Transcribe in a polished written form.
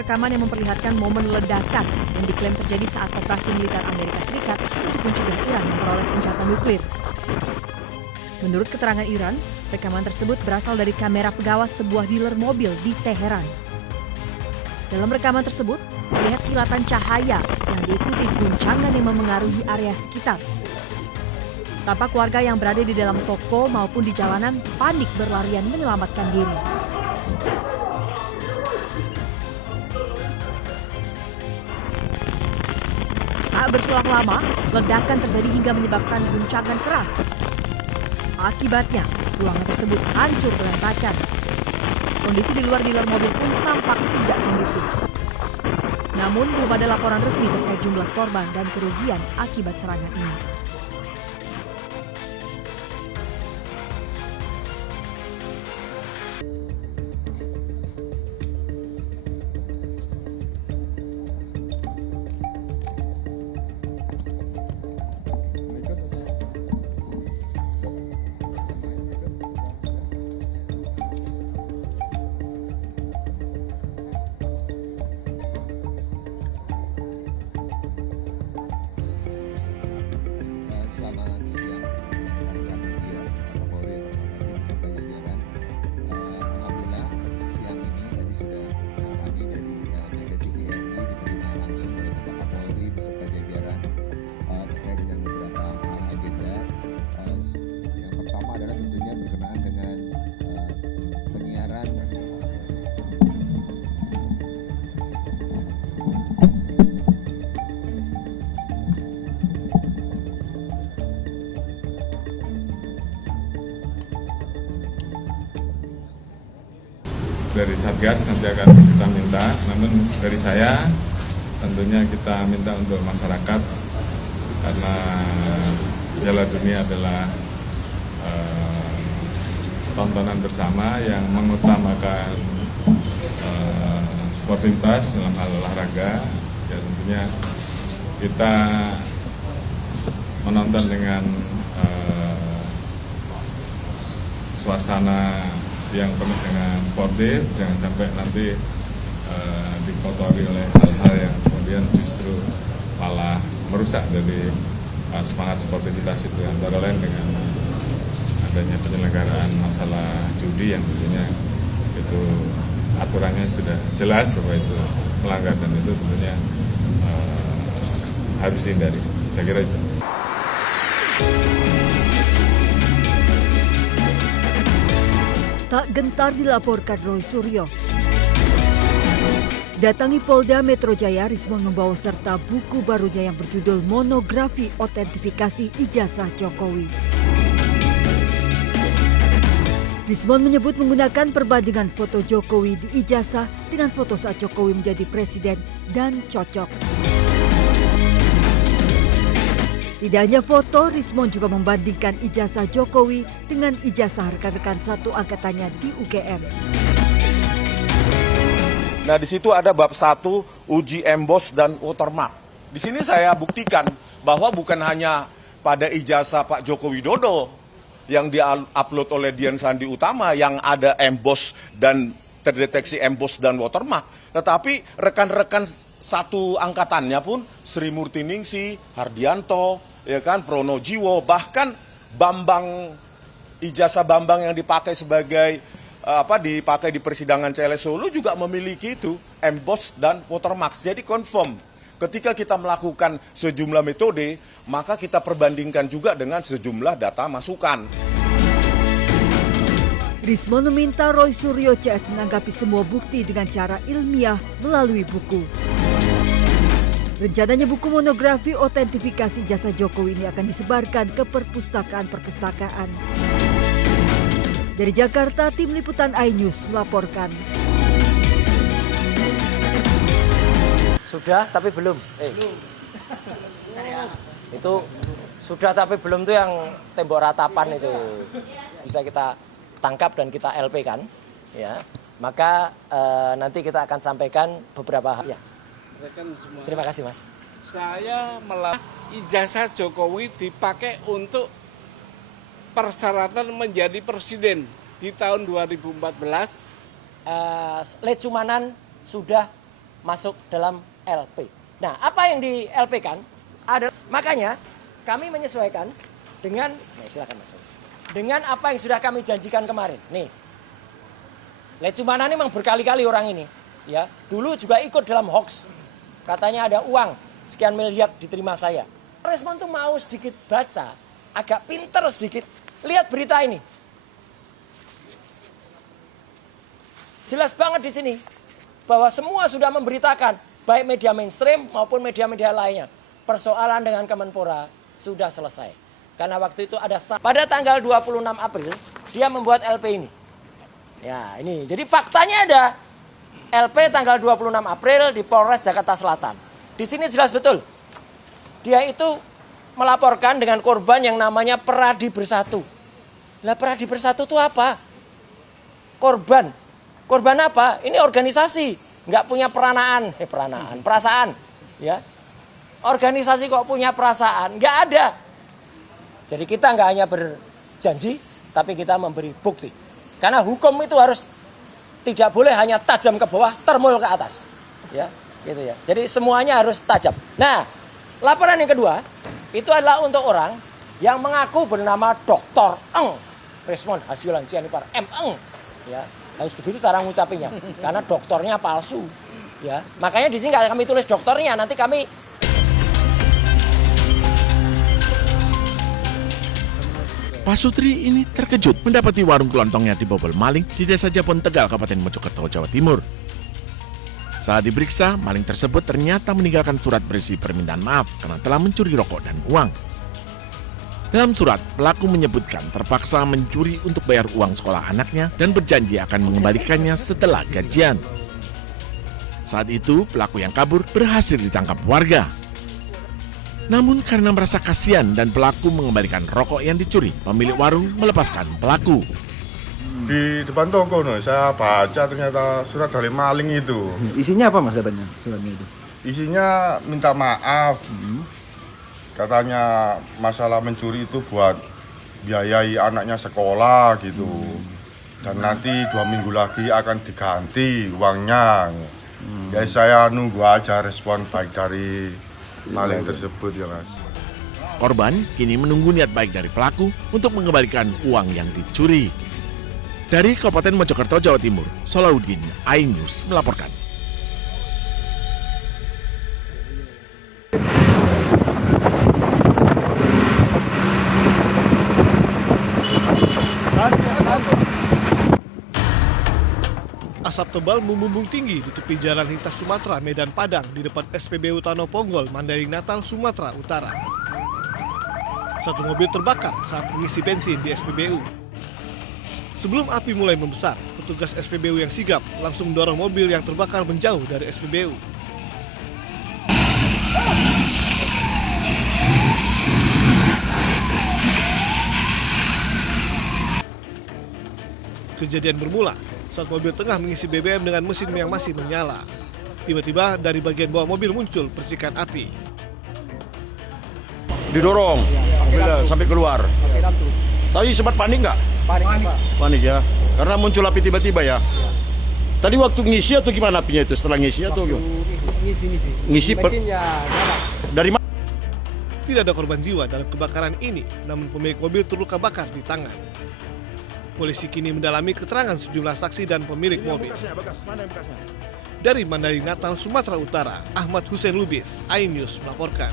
rekaman yang memperlihatkan momen ledakan yang diklaim terjadi saat operasi militer Amerika Serikat untuk mencegah Iran memperoleh senjata nuklir. Menurut keterangan Iran, rekaman tersebut berasal dari kamera pengawas sebuah dealer mobil di Teheran. Dalam rekaman tersebut, terlihat kilatan cahaya yang diikuti guncangan yang memengaruhi area sekitar. Tampak warga yang berada di dalam toko maupun di jalanan panik berlarian menyelamatkan diri. Tak berselang lama, ledakan terjadi hingga menyebabkan guncangan keras. Akibatnya, ruangan tersebut hancur berantakan. Kondisi di luar dealer mobil pun tampak tidak kondusif. Namun belum ada laporan resmi terkait jumlah korban dan kerugian akibat serangan ini. Selamat siang, rekan-rekan media, Bapak Polri, beserta jajaran. Alhamdulillah siang ini tadi sudah kami dari Media TVRI diterima langsung oleh Bapak Kapolri beserta jajaran terkait dengan beberapa agenda. Yang pertama adalah tentunya berkenaan dengan penyiaran dari Satgas nanti akan kita minta, namun dari saya tentunya kita minta untuk masyarakat karena Piala Dunia adalah tontonan bersama yang mengutamakan sportivitas dalam hal olahraga. Ya tentunya kita menonton dengan suasana yang penuh dengan sportif, jangan sampai nanti dikotori oleh hal-hal yang kemudian justru malah merusak dari semangat sportivitas itu, antara lain dengan adanya penyelenggaraan masalah judi yang tentunya itu aturannya sudah jelas bahwa itu melanggar dan itu tentunya harus dihindari. Saya kira itu. Tak gentar dilaporkan Roy Suryo. Datangi Polda Metro Jaya, Rismon membawa serta buku barunya yang berjudul Monografi Otentifikasi Ijazah Jokowi. Rismon menyebut menggunakan perbandingan foto Jokowi di ijazah dengan foto saat Jokowi menjadi presiden dan cocok. Tidak hanya foto, Rismon juga membandingkan ijazah Jokowi dengan ijazah rekan-rekan satu angkatannya di UGM. Nah, di situ ada bab 1 uji emboss dan watermark. Di sini saya buktikan bahwa bukan hanya pada ijazah Pak Joko Widodo yang di-upload oleh Dian Sandi Utama yang ada emboss dan terdeteksi emboss dan watermark, tetapi rekan-rekan satu angkatannya pun Sri Murtiningsi, Hardianto, ya kan, Pronojiwo, bahkan Bambang, ijazah Bambang yang dipakai sebagai dipakai di persidangan CLS Solo juga memiliki itu emboss dan watermark. Jadi confirm. Ketika kita melakukan sejumlah metode, maka kita perbandingkan juga dengan sejumlah data masukan. Rismon meminta Roy Suryo CS menanggapi semua bukti dengan cara ilmiah melalui buku. Rencananya buku monografi otentifikasi jasa Jokowi ini akan disebarkan ke perpustakaan-perpustakaan. Dari Jakarta, tim liputan iNews melaporkan. Sudah tapi belum. Itu sudah tapi belum tuh yang tembok ratapan itu bisa kita tangkap dan kita LP kan, ya. Maka nanti kita akan sampaikan beberapa hal. Ya. Terima kasih, Mas. Saya ijazah Jokowi dipakai untuk persyaratan menjadi presiden di tahun 2014. Lecumanan sudah masuk dalam LP. Nah, apa yang di LP kan? Makanya kami menyesuaikan dengan, silakan Mas. Dengan apa yang sudah kami janjikan kemarin. Nih, Lecumana ini memang berkali-kali orang ini. Ya, dulu juga ikut dalam hoax. Katanya ada uang sekian miliar diterima saya. Respon tuh mau sedikit baca, agak pinter sedikit. Lihat berita ini. Jelas banget di sini bahwa semua sudah memberitakan, baik media mainstream maupun media-media lainnya. Persoalan dengan Kemenpora sudah selesai. Karena waktu itu ada pada tanggal 26 April dia membuat LP ini. Ya, ini. Jadi faktanya ada LP tanggal 26 April di Polres Jakarta Selatan. Di sini jelas betul. Dia itu melaporkan dengan korban yang namanya Peradi Bersatu. Lah Peradi Bersatu itu apa? Korban. Korban apa? Ini organisasi, nggak punya perasaan, ya. Organisasi kok punya perasaan? Nggak ada. Jadi kita nggak hanya berjanji, tapi kita memberi bukti. Karena hukum itu harus tidak boleh hanya tajam ke bawah, termul ke atas, ya, gitu ya. Jadi semuanya harus tajam. Nah, laporan yang kedua itu adalah untuk orang yang mengaku bernama Dr. Eng, Resmond Hasiulan Sianipar M. Eng, ya. Harus begitu cara ngucapinnya, karena doktornya palsu, ya. Makanya di sini nggak kami tulis dokternya, nanti kami. Pak Sutri ini terkejut mendapati warung kelontongnya dibobol maling di Desa Japon Tegal, Kabupaten Mojokerto, Jawa Timur. Saat diperiksa, maling tersebut ternyata meninggalkan surat berisi permintaan maaf karena telah mencuri rokok dan uang. Dalam surat, pelaku menyebutkan terpaksa mencuri untuk bayar uang sekolah anaknya dan berjanji akan mengembalikannya setelah gajian. Saat itu, pelaku yang kabur berhasil ditangkap warga. Namun karena merasa kasihan dan pelaku mengembalikan rokok yang dicuri, pemilik warung melepaskan pelaku. Di depan toko, saya baca ternyata surat dari maling itu. Isinya apa Mas katanya suratnya itu? Isinya minta maaf. Katanya masalah mencuri itu buat biayai anaknya sekolah gitu. Dan nanti 2 minggu lagi akan diganti uangnya. Ya saya nunggu aja respon baik dari maling tersebut ya Mas. Korban kini menunggu niat baik dari pelaku untuk mengembalikan uang yang dicuri. Dari Kabupaten Mojokerto, Jawa Timur, Solahuddin, iNews melaporkan. Asap tebal membumbung tinggi di tepi jalan lintas Sumatera Medan Padang di depan SPBU Tanoponggol, Mandailing Natal, Sumatera Utara. Satu mobil terbakar saat mengisi bensin di SPBU. Sebelum api mulai membesar, petugas SPBU yang sigap langsung mendorong mobil yang terbakar menjauh dari SPBU. Kejadian bermula saat mobil tengah mengisi BBM dengan mesin yang masih menyala. Tiba-tiba dari bagian bawah mobil muncul percikan api. Didorong sampai keluar. Tadi sempat panik nggak? Panik ya, karena muncul api tiba-tiba ya. Tadi waktu ngisi atau gimana apinya itu? Setelah ngisi atau gimana? Ngisi dari mana? Tidak ada korban jiwa dalam kebakaran ini, namun pemilik mobil terluka bakar di tangan. Polisi kini mendalami keterangan sejumlah saksi dan pemilik mobil. Dari Mandailing Natal, Sumatera Utara, Ahmad Hussein Lubis, iNews melaporkan.